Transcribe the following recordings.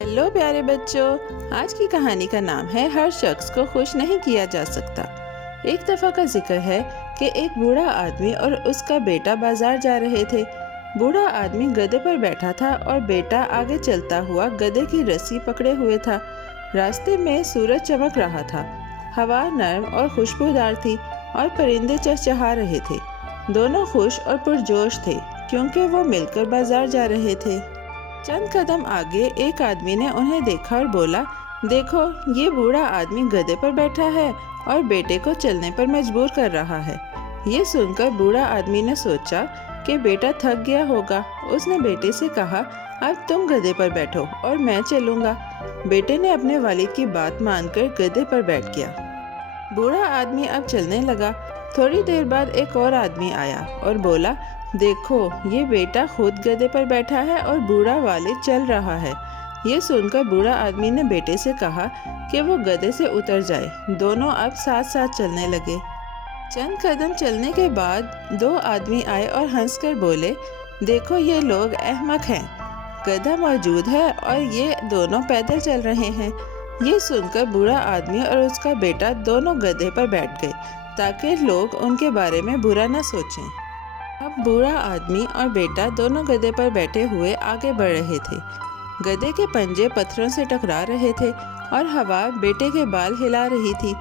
Hello پیارے بچوں، آج کی کہانی کا نام ہے ہر شخص کو خوش نہیں کیا جا سکتا۔ ایک دفعہ کا ذکر ہے کہ ایک بوڑھا آدمی اور اس کا بیٹا بازار جا رہے تھے۔ بوڑھا آدمی گدھے پر بیٹھا تھا اور بیٹا آگے چلتا ہوا گدھے کی رسی پکڑے ہوئے تھا۔ راستے میں سورج چمک رہا تھا، ہوا نرم اور خوشبودار تھی اور پرندے چہچہا رہے تھے۔ دونوں خوش اور پرجوش تھے کیونکہ وہ مل کر بازار جا رہے تھے۔ چند قدم آگے ایک آدمی نے انہیں دیکھا اور بولا، دیکھو یہ بوڑھا آدمی گدھے پر بیٹھا ہے اور بیٹے کو چلنے پر مجبور کر رہا ہے۔ یہ سن کر بوڑھا آدمی نے سوچا کہ بیٹا تھک گیا ہوگا۔ اس نے بیٹے سے کہا، اب تم گدھے پر بیٹھو اور میں چلوں گا۔ بیٹے نے اپنے والد کی بات مان کر گدھے پر بیٹھ گیا۔ بوڑھا آدمی اب چلنے لگا۔ تھوڑی دیر بعد ایک اور آدمی آیا اور بولا، دیکھو یہ بیٹا خود گدھے پر بیٹھا ہے اور بوڑھا والد چل رہا ہے۔ یہ سن کر بوڑھا آدمی نے بیٹے سے کہا کہ وہ گدھے سے اتر جائے۔ دونوں اب ساتھ ساتھ چلنے لگے۔ چند قدم چلنے کے بعد دو آدمی آئے اور ہنس کر بولے، دیکھو یہ لوگ احمق ہیں، گدھا موجود ہے اور یہ دونوں پیدل چل رہے ہیں۔ یہ سن کر بوڑھا آدمی اور اس کا بیٹا دونوں گدھے پر بیٹھ گئے تاکہ لوگ ان کے بارے میں برا نہ سوچیں۔ اب بوڑھا آدمی اور بیٹا دونوں گدھے پر بیٹھے ہوئے آگے بڑھ رہے تھے۔ گدھے کے پنجے پتھروں سے ٹکرا رہے تھے اور ہوا بیٹے کے بال ہلا رہی تھی۔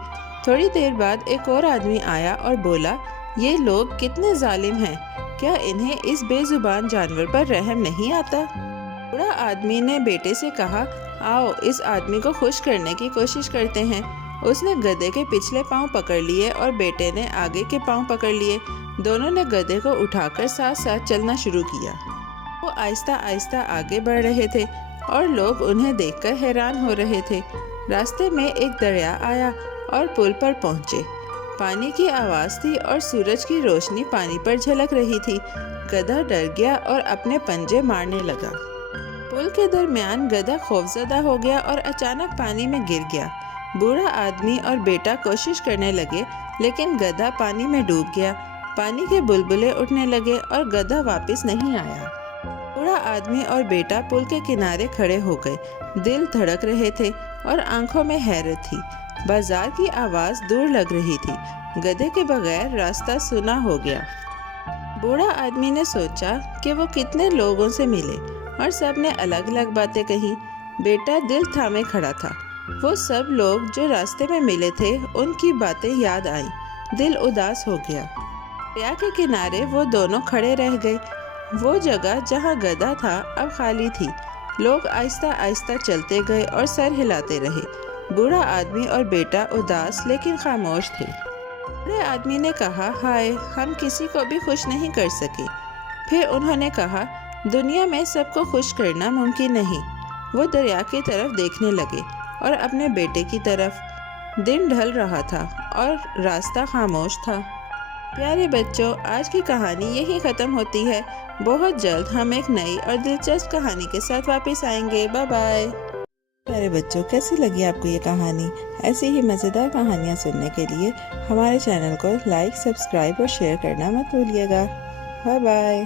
تھوڑی دیر بعد ایک اور آدمی آیا اور بولا، یہ لوگ کتنے ظالم ہیں، کیا انہیں اس بے زبان جانور پر رحم نہیں آتا؟ بوڑھا آدمی نے بیٹے سے کہا، آؤ اس آدمی کو خوش کرنے کی کوشش کرتے ہیں۔ اس نے گدھے کے پچھلے پاؤں پکڑ لیے اور بیٹے نے آگے کے پاؤں پکڑ لیے۔ دونوں نے گدھے کو اٹھا کر ساتھ ساتھ چلنا شروع کیا۔ وہ آہستہ آہستہ آگے بڑھ رہے تھے اور لوگ انہیں دیکھ کر حیران ہو رہے تھے۔ راستے میں ایک دریا آیا اور پل پر پہنچے۔ پانی کی آواز تھی اور سورج کی روشنی پانی پر جھلک رہی تھی۔ گدھا ڈر گیا اور اپنے پنجے مارنے لگا۔ پل کے درمیان گدھا خوفزدہ ہو گیا اور اچانک پانی میں گر گیا۔ بوڑھا آدمی اور بیٹا کوشش کرنے لگے لیکن گدھا پانی میں ڈوب گیا۔ پانی کے بلبلے اٹھنے لگے اور گدھا واپس نہیں آیا۔ بوڑھا آدمی اور بیٹا پل کے کنارے کھڑے ہو گئے۔ دل دھڑک رہے تھے اور آنکھوں میں حیرت تھی۔ بازار کی آواز دور لگ رہی تھی۔ گدھے کے بغیر راستہ سنا ہو گیا۔ بوڑھا آدمی نے سوچا کہ وہ کتنے لوگوں سے ملے اور سب نے الگ الگ باتیں کہی۔ بیٹا دل تھامے کھڑا تھا۔ وہ سب لوگ جو راستے میں ملے تھے ان کی باتیں یاد آئیں۔ دل اداس ہو گیا۔ دریا کے کنارے وہ دونوں کھڑے رہ گئے۔ وہ جگہ جہاں گدھا تھا اب خالی تھی۔ لوگ آہستہ آہستہ چلتے گئے اور سر ہلاتے رہے۔ بوڑھا آدمی اور بیٹا اداس لیکن خاموش تھے۔ بوڑھے آدمی نے کہا، ہائے ہم کسی کو بھی خوش نہیں کر سکے۔ پھر انہوں نے کہا، دنیا میں سب کو خوش کرنا ممکن نہیں۔ وہ دریا کی طرف دیکھنے لگے اور اپنے بیٹے کی طرف۔ دن ڈھل رہا تھا اور راستہ خاموش تھا۔ پیارے بچوں، آج کی کہانی یہی ختم ہوتی ہے۔ بہت جلد ہم ایک نئی اور دلچسپ کہانی کے ساتھ واپس آئیں گے۔ Bye bye. پیارے بچوں، کیسی لگی آپ کو یہ کہانی؟ ایسی ہی مزیدار کہانیاں سننے کے لیے ہمارے چینل کو لائک، سبسکرائب اور شیئر کرنا مت بھولیے گا۔ Bye bye.